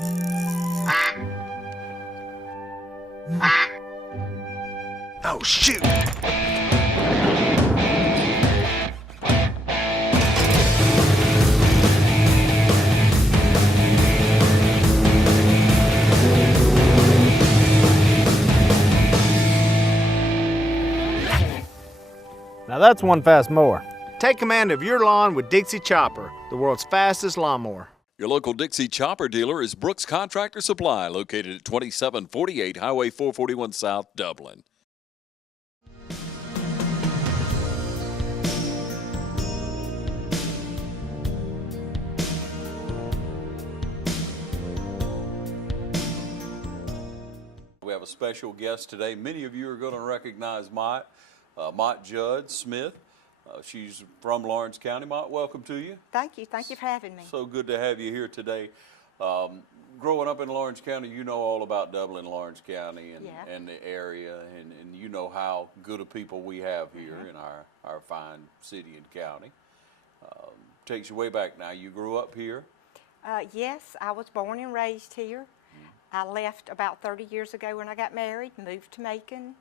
Oh, shoot! Now that's one fast mower. Take command of your lawn with Dixie Chopper, the world's fastest lawnmower. Your local Dixie Chopper dealer is Brooks Contractor Supply, located at 2748 Highway 441 South, Dublin. We have a special guest today. Many of you are going to recognize Mott Judd Smith. She's from Lawrence County. Mott, welcome to you. Thank you. Thank you for having me. So good to have you here today. Growing up in Lawrence County, you know all about Dublin, Lawrence County, and the area, and you know how good of people we have here in our fine city and county. Takes you way back now. You grew up here? Yes, I was born and raised here. I left about 30 years ago when I got married, moved to Macon,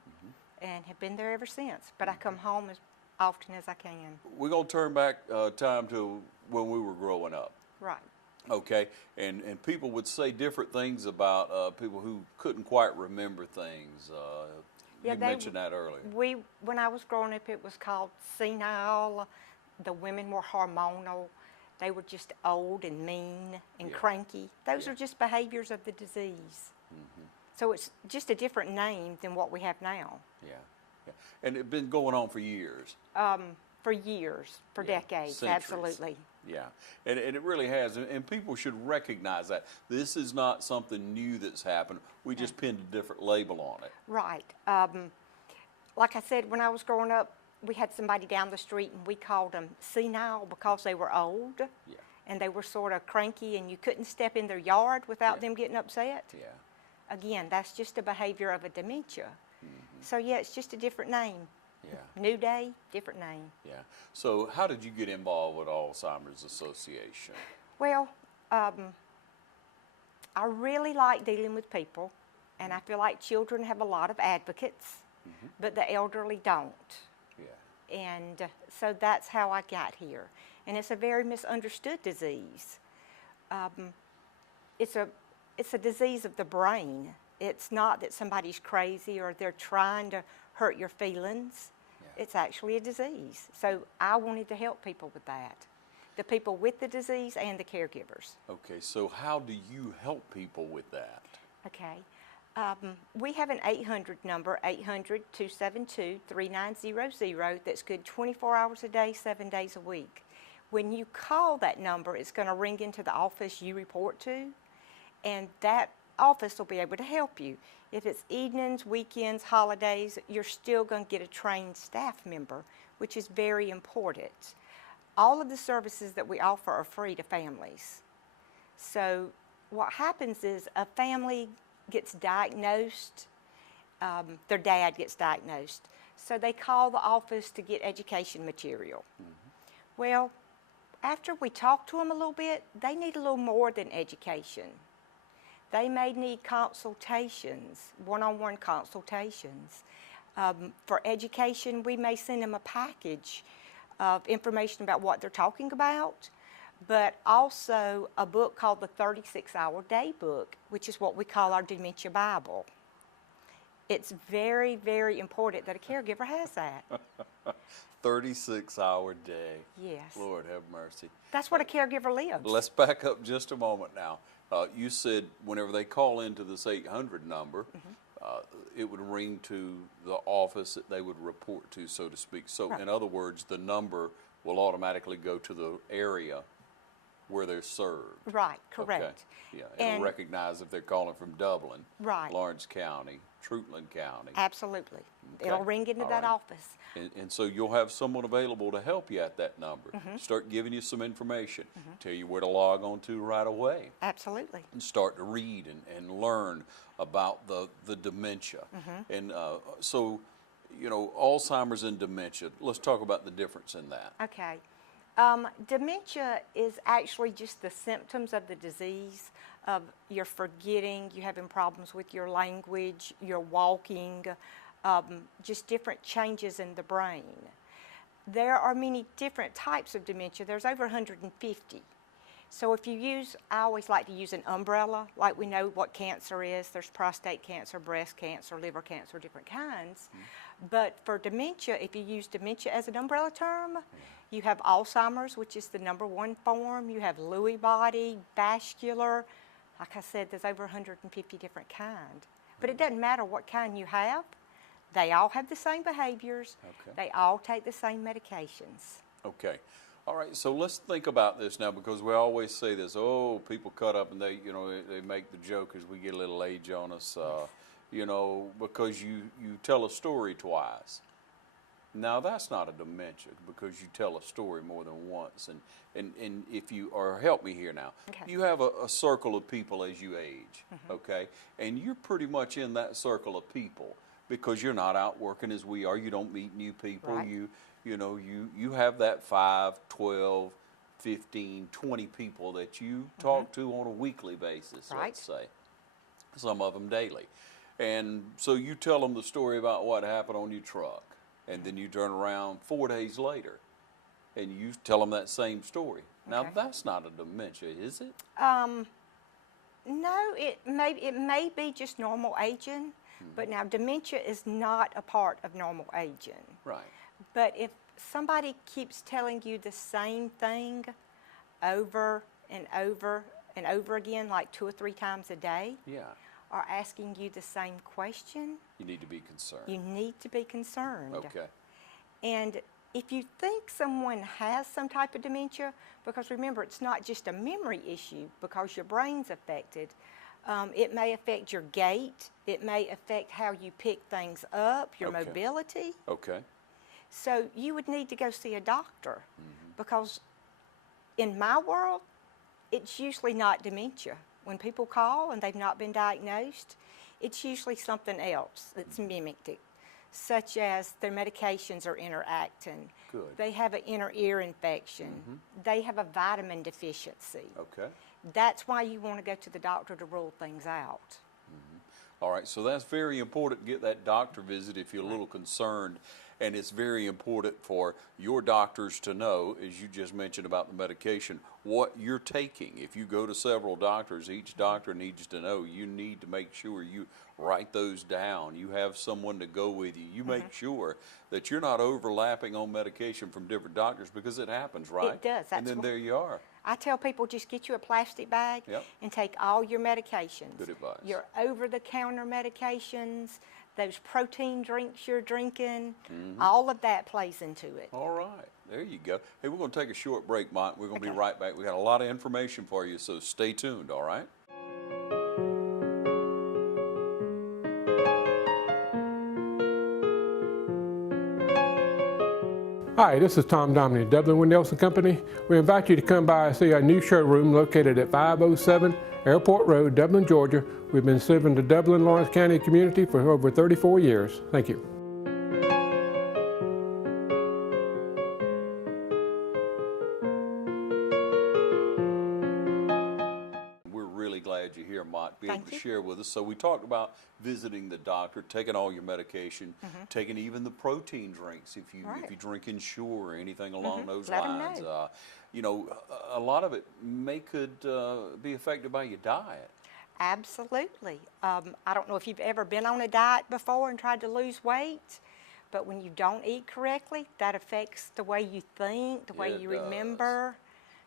and have been there ever since. But I come home as often as I can. We're going to turn back time to when we were growing up. Right. Okay, and people would say different things about people who couldn't quite remember things. You mentioned that earlier. When I was growing up, it was called senile. The women were hormonal. They were just old and mean and cranky. Those are just behaviors of the disease. So it's just a different name than what we have now. Yeah. And it's been going on for years. For years, for decades, centuries. Absolutely. Yeah, and it really has, and people should recognize that. This is not something new that's happened. We just pinned a different label on it. Right. Like I said, when I was growing up, we had somebody down the street, and we called them senile because they were old, and they were sort of cranky, and you couldn't step in their yard without them getting upset. Yeah. Again, that's just a behavior of a dementia. So yeah, it's just a different name. Yeah. New day, different name. Yeah. So how did you get involved with Alzheimer's Association? Well, I really like dealing with people, and I feel like children have a lot of advocates, but the elderly don't. Yeah. And so that's how I got here. And it's a very misunderstood disease. It's a disease of the brain. It's not that somebody's crazy or they're trying to hurt your feelings. It's actually a disease. So I wanted to help people with that. The people with the disease and the caregivers. Okay, so how do you help people with that? Okay. We have an 800 number, 800-272-3900, that's good 24 hours a day, 7 days a week. When you call that number, it's going to ring into the office you report to, and that office will be able to help you. If it's evenings, weekends, holidays, you're still going to get a trained staff member, which is very important. All of the services that we offer are free to families. So what happens is a family gets diagnosed, their dad gets diagnosed, so they call the office to get education material. Well, after we talk to them a little bit, they need a little more than education. They may need consultations, one-on-one consultations. For education, we may send them a package of information about what they're talking about, but also a book called the 36-Hour Day Book, which is what we call our Dementia Bible. It's very, very important that a caregiver has that. 36-hour day. Yes. Lord have mercy. That's what a caregiver lives. Let's back up just a moment now. You said whenever they call into this 800 number, it would ring to the office that they would report to, so to speak. So in other words, the number will automatically go to the area where they're served. Right, correct. Okay. Yeah, it'll recognize if they're calling from Dublin, Lawrence County, Trutland County. Absolutely. Okay. It'll ring into that office. And so you'll have someone available to help you at that number, start giving you some information, tell you where to log on to right away. Absolutely. And start to read and learn about the dementia. And so, you know, Alzheimer's and dementia, let's talk about the difference in that. Okay. Dementia is actually just the symptoms of the disease. You're forgetting, you're having problems with your language, you're walking, just different changes in the brain. There are many different types of dementia. There's over 150. So if you use, I always like to use an umbrella, like we know what cancer is. There's prostate cancer, breast cancer, liver cancer, different kinds. But for dementia, if you use dementia as an umbrella term, you have Alzheimer's, which is the #1 form. You have Lewy body, vascular. Like I said, there's over 150 different kinds. But it doesn't matter what kind you have. They all have the same behaviors. Okay. They all take the same medications. Okay. All right, so let's think about this now, because we always say this, oh, people cut up and they make the joke as we get a little age on us, because you tell a story twice. Now, that's not a dementia, because you tell a story more than once. And if you, or help me here now, Okay. you have a circle of people as you age, okay? And you're pretty much in that circle of people because you're not out working as we are. You don't meet new people. Right. You have that 5, 12, 15, 20 people that you talk to on a weekly basis, Right. let's say. Some of them daily. And so you tell them the story about what happened on your truck. And then you turn around 4 days later and you tell them that same story. Now, Okay. that's not a dementia, is it? No, it may be just normal aging, but now dementia is not a part of normal aging. Right. But if somebody keeps telling you the same thing over and over and over again, like 2 or 3 times a day, Yeah. or asking you the same question, You need to be concerned. you need to be concerned. Okay. And if you think someone has some type of dementia, because remember, it's not just a memory issue because your brain's affected. It may affect your gait. It may affect how you pick things up, your Okay. mobility. Okay. So you would need to go see a doctor because in my world, it's usually not dementia. When people call and they've not been diagnosed, it's usually something else that's mimicked it, such as their medications are interacting. Good. They have an inner ear infection. They have a vitamin deficiency. Okay. That's why you want to go to the doctor to rule things out. All right, so that's very important to get that doctor visit if you're a little concerned. And it's very important for your doctors to know, as you just mentioned about the medication, what you're taking. If you go to several doctors, each doctor needs to know. You need to make sure you write those down. You have someone to go with you. You make sure that you're not overlapping on medication from different doctors, because it happens, right? It does. And then there you are. I tell people, just get you a plastic bag Yep. and take all your medications. Good advice. Your over-the-counter medications, those protein drinks you're drinking, all of that plays into it. All right, there you go. Hey, we're going to take a short break, Mott. We're going to be right back. We got a lot of information for you, so stay tuned, all right? Hi, this is Tom Domney, Dublin Wind Nelson Company. We invite you to come by and see our new showroom located at 507 Airport Road, Dublin, Georgia. We've been serving the Dublin, Lawrence County community for over 34 years. Thank you. We're really glad you're here, Mott, be able Thank to you. share with us. So we talked about visiting the doctor, taking all your medication, taking even the protein drinks if you Right. drink Ensure or anything along those Let 'em lines. know. A lot of it could be affected by your diet. Absolutely. I don't know if you've ever been on a diet before and tried to lose weight, but when you don't eat correctly, that affects the way you think, the way It you does. remember,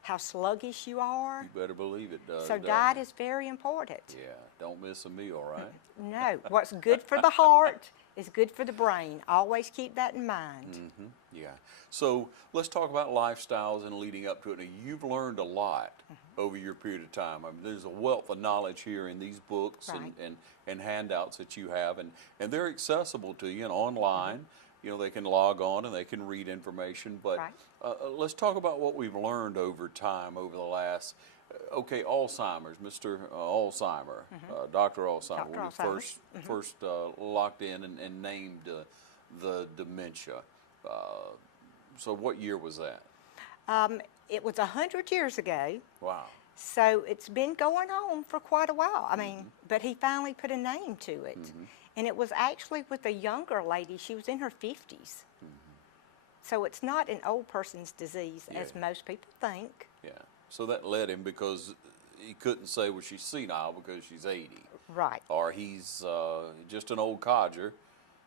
how sluggish you are. You better believe it does. So doesn't diet it? is very important. Yeah, don't miss a meal, right? No, what's good for the heart is good for the brain. Always keep that in mind. Yeah. So let's talk about lifestyles and leading up to it. Now, you've learned a lot over your period of time. I mean, there's a wealth of knowledge here in these books Right. and handouts that you have, and they're accessible to you and online. They can log on and they can read information. But Right. Let's talk about what we've learned over time, over the last. Okay, Alzheimer's, Mr. Alzheimer, Dr. Alzheimer, Dr. when you Alzheimer's. first locked in and named the dementia. So what year was that? It was 100 years ago, Wow. so it's been going on for quite a while. I mean, but he finally put a name to it. And it was actually with a younger lady. She was in her 50s. So it's not an old person's disease, as Yeah. most people think. Yeah. So that led him because he couldn't say, well, she's senile because she's 80. Right. Or he's just an old codger,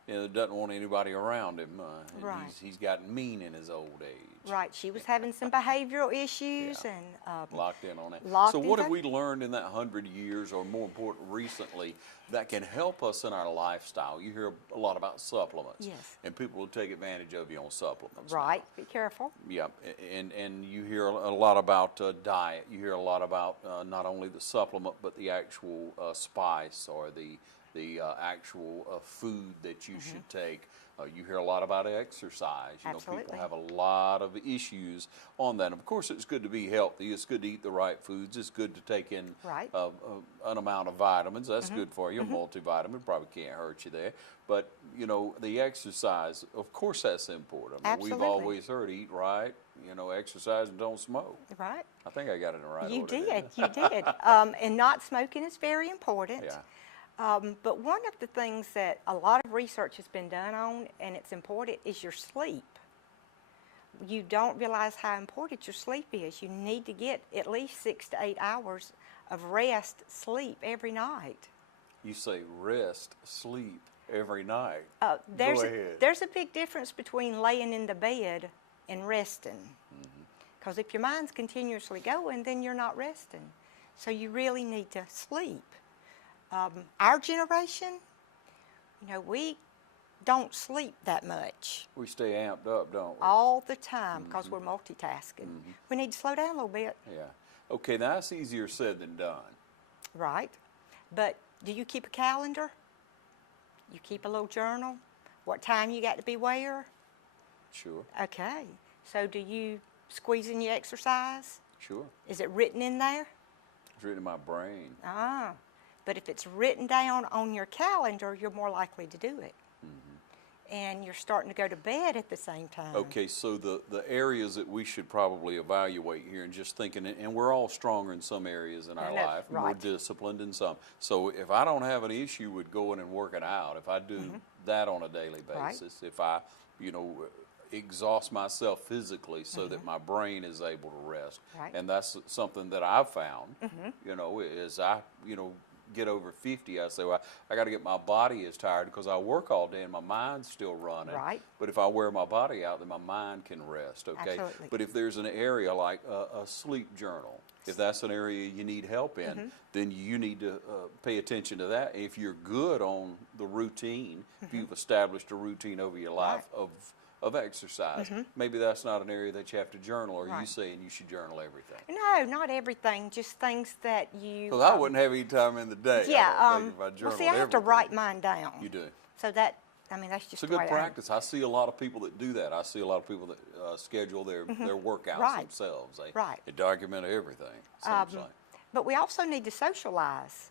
you know, doesn't want anybody around him. And Right. he's gotten mean in his old age. Right. She was having some behavioral issues Yeah. and Locked in on that. Locked So what have into- we learned in that 100 years, or more important, recently, that can help us in our lifestyle? You hear a lot about supplements. Yes. And people will take advantage of you on supplements. now. right. Be careful. Yeah, and you hear a lot about diet. You hear a lot about not only the supplement, but the actual spice or the actual food that you should take. You hear a lot about exercise. You know, people Absolutely. have a lot of issues on that. Of course, it's good to be healthy. It's good to eat the right foods. It's good to take in Right. an amount of vitamins. That's good for you. A multivitamin probably can't hurt you there. But, you know, the exercise, of course, that's important. I mean, we've Absolutely. always heard eat right, you know, exercise and don't smoke. Right. I think I got it in the right You order. did. didn't You did. And not smoking is very important. Yeah. But one of the things that a lot of research has been done on, and it's important, is your sleep. You don't realize how important your sleep is. You need to get at least 6 to 8 hours of rest, sleep every night. You say rest, sleep every night. There's Go ahead. there's a big difference between laying in the bed and resting. Because if your mind's continuously going, then you're not resting. So you really need to sleep. Our generation, you know, we don't sleep that much We stay amped up, don't we? all the time because we're multitasking. We need to slow down a little bit, Yeah. Okay, now that's easier said than done. right? But do you keep a calendar? You keep a little journal? What time you got to be where? Sure, Okay. So do you squeeze in your exercise? sure. Is it written in there? It's written in my brain. Ah. But if it's written down on your calendar, you're more likely to do it. And you're starting to go to bed at the same time. Okay, so the areas that we should probably evaluate here, and just thinking, and we're all stronger in some areas in our No, life, more right. disciplined in some. So if I don't have an issue with going and working out, if I do that on a daily Right. basis, if I, you know, exhaust myself physically so that my brain is able to rest, Right. and that's something that I've found, you know, is I, you know, get over 50, I say, well, I got to get my body as tired because I work all day and my mind's still running. Right. But if I wear my body out, then my mind can rest, okay? Absolutely. But if there's an area like a sleep journal, if that's an area you need help in, then you need to pay attention to that. If you're good on the routine, if you've established a routine over your life of exercise, maybe that's not an area that you have to journal, or you Right. saying you should journal everything. No, not everything. Just things that you. Because I wouldn't have any time in the day. Yeah. I don't think, if I journaled Well, see, I have to everything. write mine down. You do. So that, I mean, that's just It's a the way good practice. I see a lot of people that do that. I see a lot of people that schedule their workouts Right. themselves. They, Right. they document everything. Seems like. But we also need to socialize.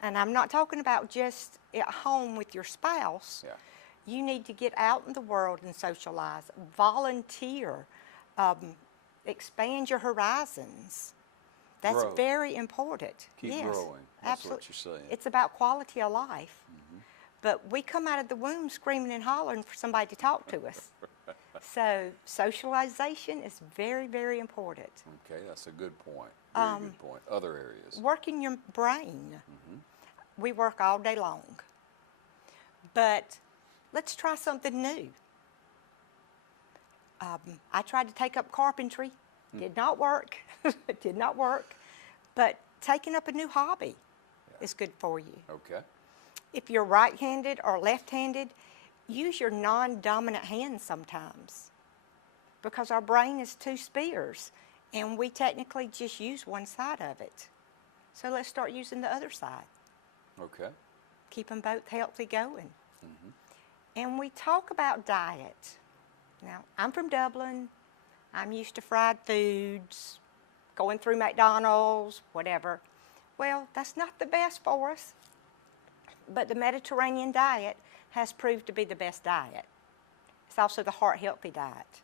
And I'm not talking about just at home with your spouse. Yeah. You need to get out in the world and socialize, volunteer, expand your horizons. That's Grow. very important. Keep Yes, growing. That's what absolutely. you're saying. It's about quality of life. But we come out of the womb screaming and hollering for somebody to talk to us. So socialization is very, very important. Okay, that's a good point. Very good point. Other areas. Working your brain. We work all day long. But let's try something new. I tried to take up carpentry. Did not work. Did not work. But taking up a new hobby is good for you. Okay. If you're right-handed or left-handed, use your non-dominant hand sometimes. Because our brain is two spheres, and we technically just use one side of it. So let's start using the other side. Okay. Keep them both healthy going. And we talk about diet. Now, I'm from Dublin. I'm used to fried foods, going through McDonald's, whatever. Well, that's not the best for us. But the Mediterranean diet has proved to be the best diet. It's also the heart-healthy diet.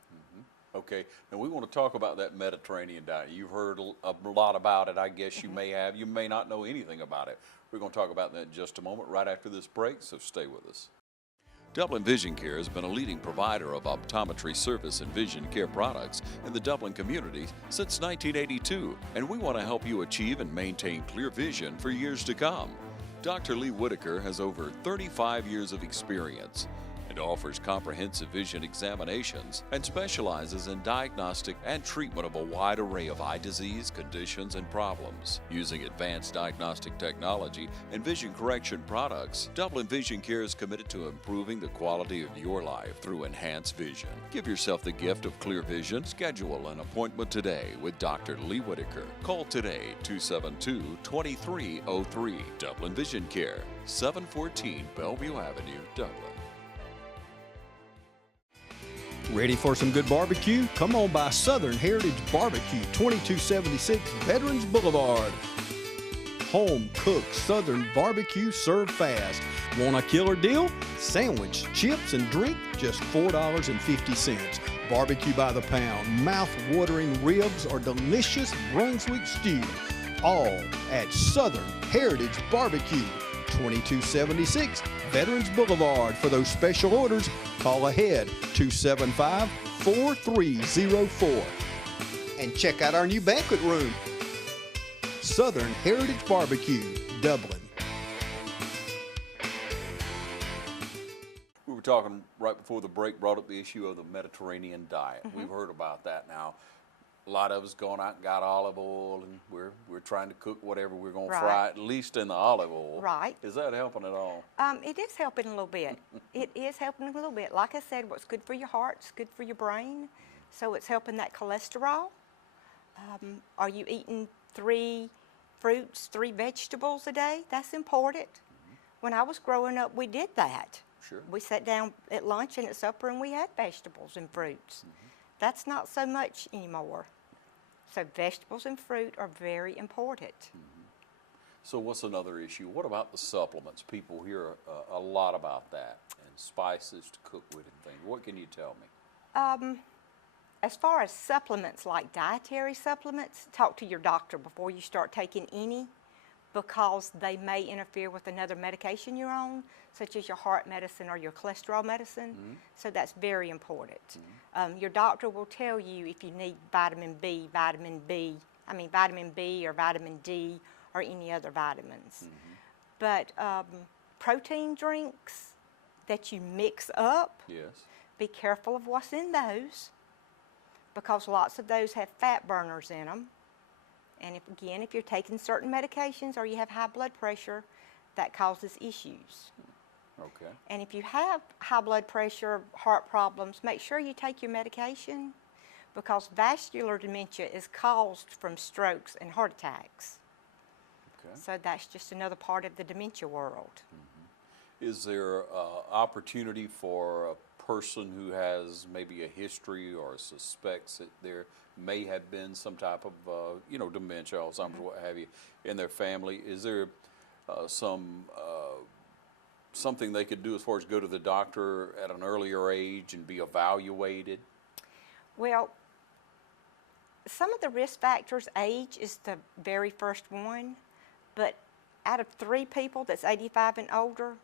Okay, now we want to talk about that Mediterranean diet. You've heard a lot about it, I guess you may have. You may not know anything about it. We're going to talk about that in just a moment, right after this break, so stay with us. Dublin Vision Care has been a leading provider of optometry service and vision care products in the Dublin community since 1982, and we want to help you achieve and maintain clear vision for years to come. Dr. Lee Whitaker has over 35 years of experience and offers comprehensive vision examinations and specializes in diagnostic and treatment of a wide array of eye disease, conditions, and problems. Using advanced diagnostic technology and vision correction products, Dublin Vision Care is committed to improving the quality of your life through enhanced vision. Give yourself the gift of clear vision. Schedule an appointment today with Dr. Lee Whitaker. Call today 272-2303. Dublin Vision Care, 714 Bellevue Avenue, Dublin. Ready for some good barbecue? Come on by Southern Heritage Barbecue, 2276 Veterans Boulevard. Home cooked Southern barbecue served fast. Want a killer deal? Sandwich, chips, and drink, just $4.50. Barbecue by the pound, mouth-watering ribs, or delicious Brunswick stew. All at Southern Heritage Barbecue, 2276 Veterans Boulevard. For those special orders, call ahead 275-4304. And check out our new banquet room. Southern Heritage Barbecue, Dublin. We were talking right before the break, brought up the issue of the Mediterranean diet. We've heard about that now. A lot of us gone out and got olive oil, and we're trying to cook whatever we're going to fry, at least in the olive oil. Right. Is that helping at all? It is helping a little bit. It is helping a little bit. Like I said, what's good for your heart is good for your brain. So it's helping that cholesterol. Are you eating 3 fruits, 3 vegetables a day? That's important. When I was growing up, we did that. Sure. We sat down at lunch and at supper and we had vegetables and fruits. That's not so much anymore. So vegetables and fruit are very important. So what's another issue? What about the supplements? People hear a lot about that, and spices to cook with and things. What can you tell me? As far as supplements, like dietary supplements, talk to your doctor before you start taking any, because they may interfere with another medication you're on, such as your heart medicine or your cholesterol medicine. So that's very important. Your doctor will tell you if you need vitamin B or vitamin D or any other vitamins. But protein drinks that you mix up, be careful of what's in those, because lots of those have fat burners in them. And if you're taking certain medications or you have high blood pressure, that causes issues. Okay. And if you have high blood pressure, heart problems, make sure you take your medication, because vascular dementia is caused from strokes and heart attacks. Okay. So that's just another part of the dementia world. Is there opportunity for a person who has maybe a history or suspects that there may have been some type of, dementia, Alzheimer's, what have you, in their family? Is there something they could do as far as go to the doctor at an earlier age and be evaluated? Well, some of the risk factors, age is the very first one, but out of 3 people that's 85 and older,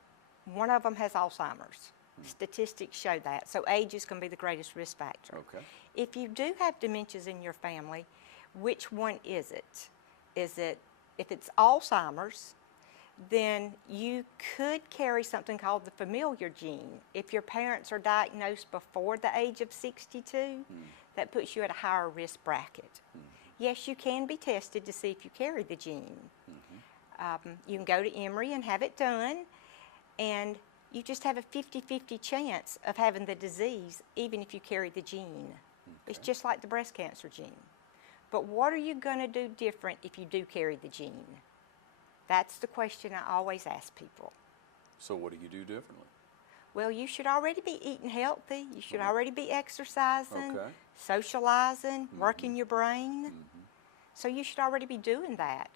1 of them has Alzheimer's. Statistics show that. So age is going to be the greatest risk factor. Okay. If you do have dementias in your family, which one is it? If it's Alzheimer's, then you could carry something called the familiar gene. If your parents are diagnosed before the age of 62, that puts you at a higher risk bracket. Yes, you can be tested to see if you carry the gene. You can go to Emory and have it done, and you just have a 50-50 chance of having the disease, even if you carry the gene. It's just like the breast cancer gene. But what are you going to do different if you do carry the gene? That's the question I always ask people. So what do you do differently? Well, you should already be eating healthy. You should already be exercising, Okay. socializing, working your brain. So you should already be doing that.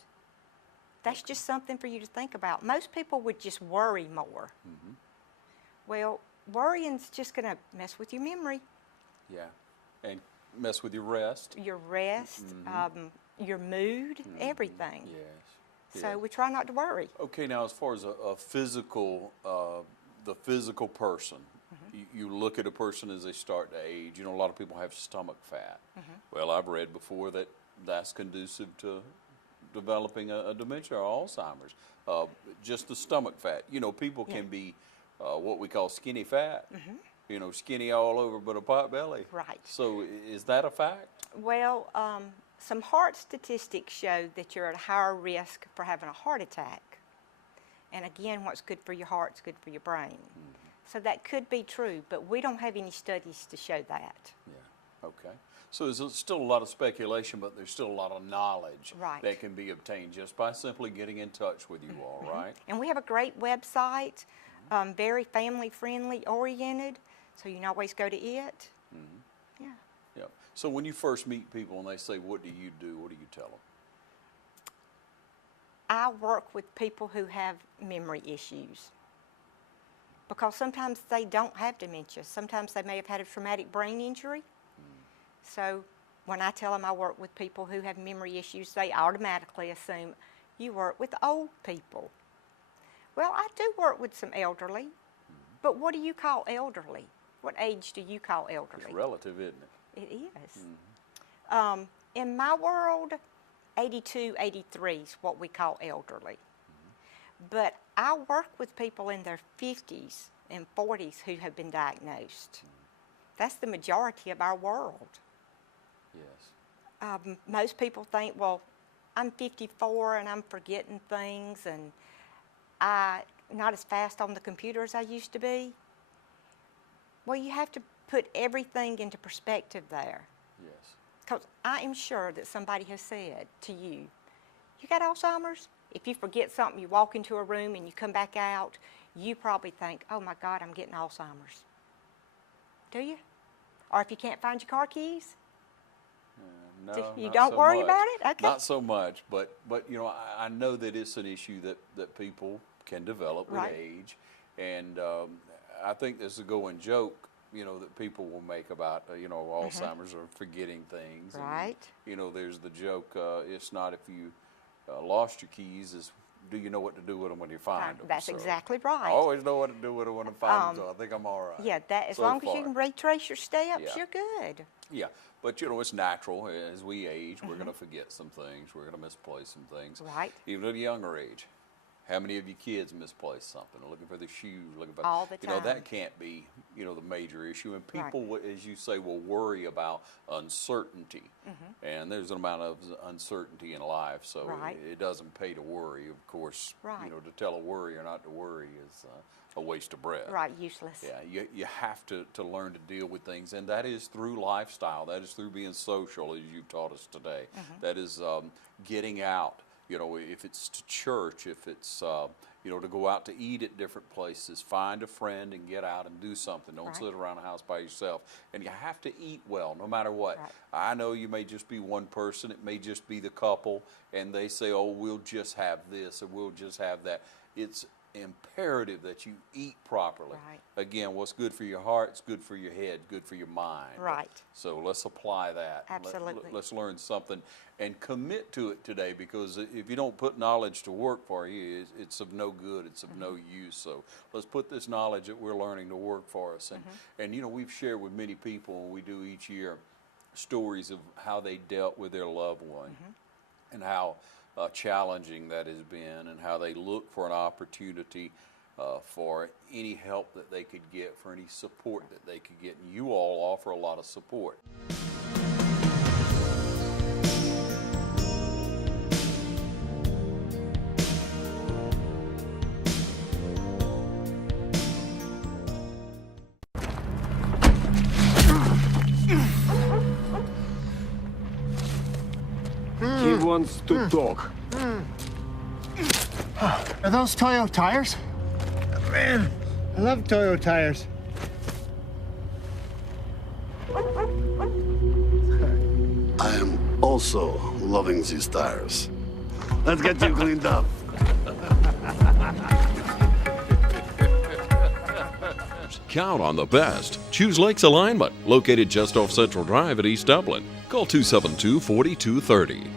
That's just something for you to think about. Most people would just worry more. Well, worrying's just going to mess with your memory. Yeah. And mess with your rest. your rest, your mood, everything. Yes. So yes. we try not to worry. Okay, now as far as a physical, the physical person, you look at a person as they start to age. You know, a lot of people have stomach fat. Well, I've read before that that's conducive to developing a dementia or Alzheimer's. Just the stomach fat. You know, people can be what we call skinny fat. You know, skinny all over but a pot belly. Right. So is that a fact? Well, some heart statistics show that you're at a higher risk for having a heart attack. And again, what's good for your heart is good for your brain. So that could be true, but we don't have any studies to show that. Yeah. Okay. So there's still a lot of speculation, but there's still a lot of knowledge Right. that can be obtained just by simply getting in touch with you all, right? And we have a great website, very family-friendly oriented, so you can always go to it. Yeah. Yeah. So when you first meet people and they say, what do you do? What do you tell them? I work with people who have memory issues because sometimes they don't have dementia. Sometimes they may have had a traumatic brain injury. So when I tell them I work with people who have memory issues, they automatically assume you work with old people. Well, I do work with some elderly, but what do you call elderly? What age do you call elderly? It's relative, isn't it? It is. In my world, 82, 83 is what we call elderly. But I work with people in their 50s and 40s who have been diagnosed. That's the majority of our world. Yes. Most people think, well, I'm 54 and I'm forgetting things and I'm not as fast on the computer as I used to be. Well, you have to put everything into perspective there. Yes. Because I am sure that somebody has said to you, you got Alzheimer's? If you forget something, you walk into a room and you come back out, you probably think, oh my God, I'm getting Alzheimer's. Do you? Or if you can't find your car keys? No, You not don't so worry much. about it? Okay. Not so much, but you know, I know that it's an issue that people can develop with Right. age, and I think there's a going joke, you know, that people will make about you know, Alzheimer's or forgetting things. Right. And, you know, there's the joke. It's not if you lost your keys, is do you know what to do with them when you find them? That's So exactly right. I always know what to do with them when I find them, so I think I'm all right. Yeah, that as so long as far. you can retrace your steps, Yeah. you're good. Yeah, but you know, it's natural. As we age, we're going to forget some things. We're going to misplace some things. Right. Even at a younger age. How many of you kids misplace something? Looking for the shoes, looking for... All the You know, time. that can't be, you know, the major issue. And people, as you say, will worry about uncertainty. And there's an amount of uncertainty in life, so Right. it doesn't pay to worry. Of course, Right. you know, to tell a worrier not to worry is a waste of breath. Right, useless. Yeah, you have to learn to deal with things, and that is through lifestyle. That is through being social, as you've taught us today. That is getting out. You know, if it's to church, if it's you know, to go out to eat at different places, find a friend and get out and do something. Don't Right. sit around the house by yourself. And you have to eat well, no matter what. Right. I know you may just be one person. It may just be the couple, and they say, "Oh, we'll just have this, or we'll just have that." It's imperative that you eat properly. Right. Again, what's good for your heart is good for your head, good for your mind. Right. So let's apply that. Absolutely. Let's learn something and commit to it today, because if you don't put knowledge to work for you, it's of no good. It's of no use. So let's put this knowledge that we're learning to work for us. And you know, we've shared with many people, and we do each year, stories of how they dealt with their loved one and how challenging that has been, and how they look for an opportunity for any help that they could get, for any support that they could get. And you all offer a lot of support. He wants to talk. Are those Toyo tires? Man, I love Toyo tires. I am also loving these tires. Let's get you cleaned up. tires. Count on the best. Choose Lakes Alignment, located just off Central Drive at East Dublin. Call 272-4230.